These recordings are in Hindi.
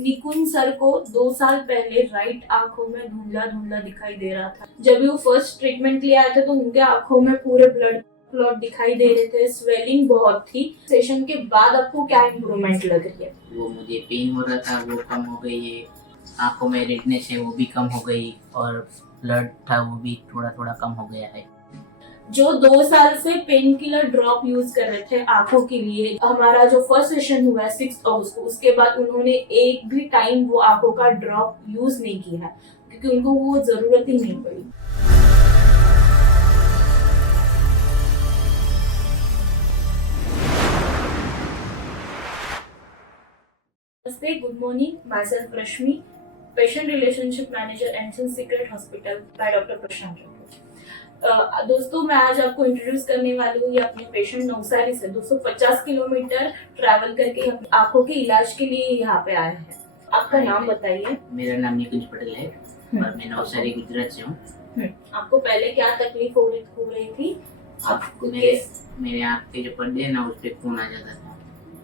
निकुंज सर को 2 साल पहले राइट आंखों में धुंधला धुंधला दिखाई दे रहा था। जब वो फर्स्ट ट्रीटमेंट लिए आए थे तो उनके आंखों में पूरे ब्लड क्लॉट दिखाई दे रहे थे, स्वेलिंग बहुत थी। सेशन के बाद आपको क्या इम्प्रूवमेंट लग रही है? वो मुझे पेन हो रहा था वो कम हो गई है, आंखों में रेडनेस है वो भी कम हो गई और ब्लड था वो भी थोड़ा थोड़ा कम हो गया है। जो 2 साल से पेन किलर ड्रॉप यूज कर रहे थे आंखों के लिए, हमारा जो फर्स्ट सेशन हुआ है 6 अगस्त को, उसके बाद उन्होंने एक भी टाइम वो आंखों का ड्रॉप यूज नहीं किया है क्योंकि उनको वो जरूरत ही नहीं पड़ी। नमस्ते, good morning, myself Rashmi, patient relationship manager and secret hospital by doctor Prashant. दोस्तों, मैं आज आपको इंट्रोड्यूस करने वाली हूँ ये अपने पेशेंट नवसारी से 250 किलोमीटर ट्रैवल करके आंखों के इलाज के लिए यहाँ पे आए हैं। आपका नाम बताइए। मेरा नाम निकुंज पटेल है और मैं नवसारी गुजरात से हूँ। आपको पहले क्या तकलीफ हो रही थी? आपको मेरे आँख के जो पर्दे है ना उस पर खून आ जाता था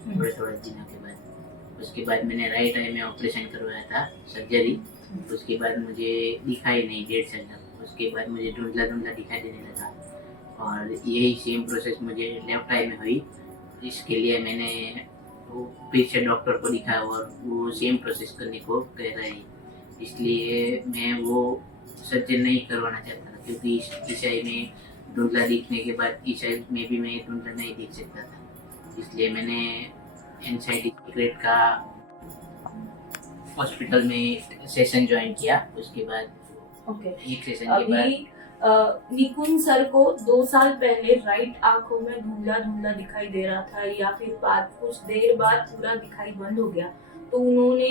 थोड़े थोड़े दिनों के बाद। उसके बाद मैंने राइट आई में ऑपरेशन करवाया था, सर्जरी। उसके बाद मुझे दिखाई नहीं 1.5 साल तक। उसके बाद मुझे धुंधला धुंधला दिखाई देने लगा और यही सेम प्रोसेस मुझे लेफ्ट आई में हुई। इसके लिए मैंने वो फिर से डॉक्टर को दिखाया और वो सेम प्रोसेस करने को कह रहे हैं। इसलिए मैं वो सर्जरी नहीं करवाना चाहता था क्योंकि इस आई में धुंधला दिखने के बाद इस आई में भी मैं धुंधला नहीं देख सकता था। इसलिए मैंने एनसाइटी सीक्रेट का हॉस्पिटल में सेशन ज्वाइन किया। उसके बाद एक सेशन के बाद निकुंज सर को 2 साल पहले राइट आंखों में धुंधला धुंधला दिखाई दे रहा था या फिर बाद कुछ देर बाद पूरा दिखाई बंद हो गया, तो उन्होंने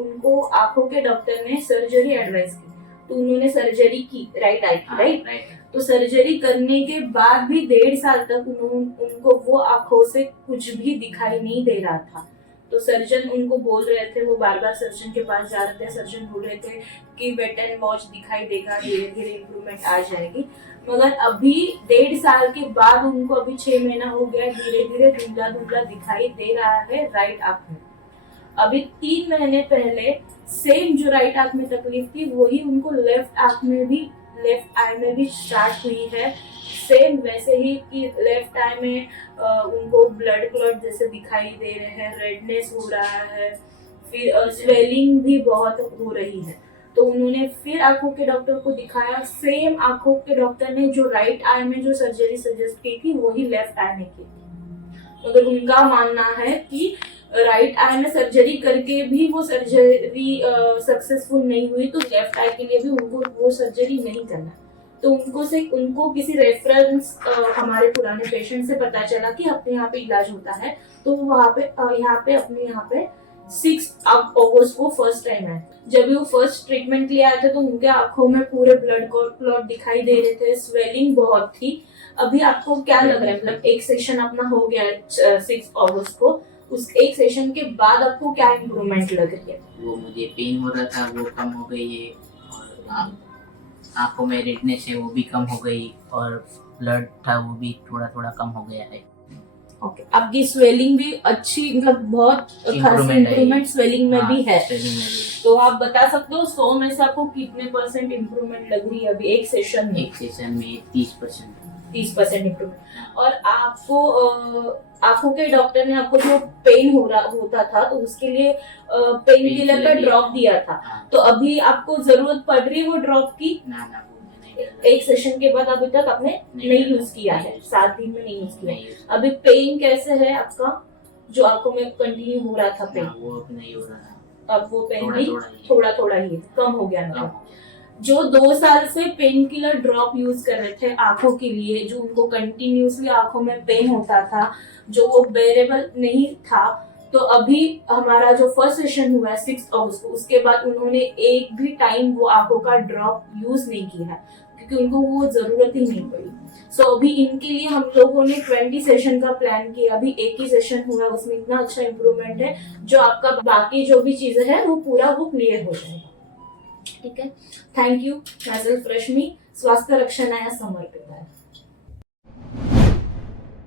उनको आंखों के डॉक्टर ने सर्जरी एडवाइस की, तो उन्होंने सर्जरी की राइट आई की। राइट। तो सर्जरी करने के बाद भी 1.5 साल तक उनको वो आंखों से कुछ भी दिखाई नहीं दे रहा था। तो सर्जन उनको बोल रहे थे, वो बार बार सर्जन के पास जा रहे थे, सर्जन बोल रहे थे कि वेट एंड वॉच दिखाई देगा, धीरे धीरे इम्प्रूवमेंट आ जाएगी। मगर अभी 1.5 साल के बाद उनको अभी 6 महीना हो गया, धीरे धीरे धुंधला धुंधला दिखाई दे रहा है राइट आंख में। अभी 3 महीने पहले सेम जो राइट आंख में तकलीफ थी वही उनको लेफ्ट आंख में भी, लेफ्ट आई में भी स्टार्ट हुई है। सेम वैसे ही कि लेफ्ट आई में उनको ब्लड क्लॉट जैसे दिखाई दे रहे हैं, रेडनेस हो रहा है, फिर स्वेलिंग भी बहुत हो रही है। तो उन्होंने फिर आंखों के डॉक्टर को दिखाया। सेम आंखों के डॉक्टर ने जो राइट आई में जो सर्जरी सजेस्ट की थी वही लेफ्ट आई में की। मगर उनका मानना है कि राइट आई में सर्जरी करके भी वो सर्जरी सक्सेसफुल नहीं हुई, तो लेफ्ट आई के लिए भी उनको वो सर्जरी नहीं करना। तो उनको किसी रेफरेंस हमारे पुराने पेशेंट से पता चला कि अपने यहाँ पे इलाज होता है, तो वहाँ पे अपने यहाँ पे 6 अगस्त को फर्स्ट टाइम है। जब वो फर्स्ट ट्रीटमेंट लिए आए थे तो उनके आंखों में पूरे ब्लड क्लॉट दिखाई दे रहे थे, स्वेलिंग बहुत थी। अभी आपको क्या लग रहा है? मतलब एक सेशन अपना हो गया 6 अगस्त को, उस एक सेशन के बाद आपको क्या इम्प्रूवमेंट लग रही है? वो मुझे पेन हो रहा था वो कम हो गई है और आंखों में रेडनेस है वो भी कम हो गई और ब्लड था वो भी थोड़ा थोड़ा कम हो गया है। ओके, आपकी स्वेलिंग भी अच्छी, मतलब बहुत खासी इम्प्रूवमेंट स्वेलिंग में भी है। तो आप बता सकते हो 100 में से आपको कितने % इम्प्रूवमेंट लग रही है अभी एक सेशन में? एक सेशन में 30% 30% इम्प्रूवमेंट। और आपको आंखों के डॉक्टर ने आपको जो पेन होता था तो उसके लिए पेन किलर का ड्रॉप दिया था। तो अभी आपको जरूरत पड़ रही है वो ड्रॉप की? ना एक सेशन के बाद अभी तक आपने नहीं यूज किया है, 7 दिन में नहीं यूज किया। अभी पेन कैसे है आपका? जो आंखों में कंटिन्यू हो रहा था पेन, वो अब नहीं हो रहा, अब वो पेन भी थोड़ा थोड़ा ही कम हो गया है। जो 2 साल से पेन किलर ड्रॉप यूज कर रहे थे आंखों के लिए, जो उनको कंटिन्यूसली आंखों में पेन होता था, जो वो बेरेबल नहीं था, तो अभी हमारा जो फर्स्ट सेशन हुआ है 6 अगस्त को, उसके बाद उन्होंने एक भी टाइम वो आंखों का ड्रॉप यूज नहीं किया है क्योंकि उनको वो जरूरत ही नहीं पड़ी। सो अभी इनके लिए हम लोगों ने 20 सेशन का प्लान किया। अभी एक ही सेशन हुआ, उसमें इतना अच्छा इम्प्रूवमेंट है जो आपका बाकी जो भी चीजें हैं वो पूरा वो क्लियर हो जाएगा। ठीक है, थैंक यू। माय सेल्फ रश्मि, स्वास्थ्य रक्षणाय समर्पित है।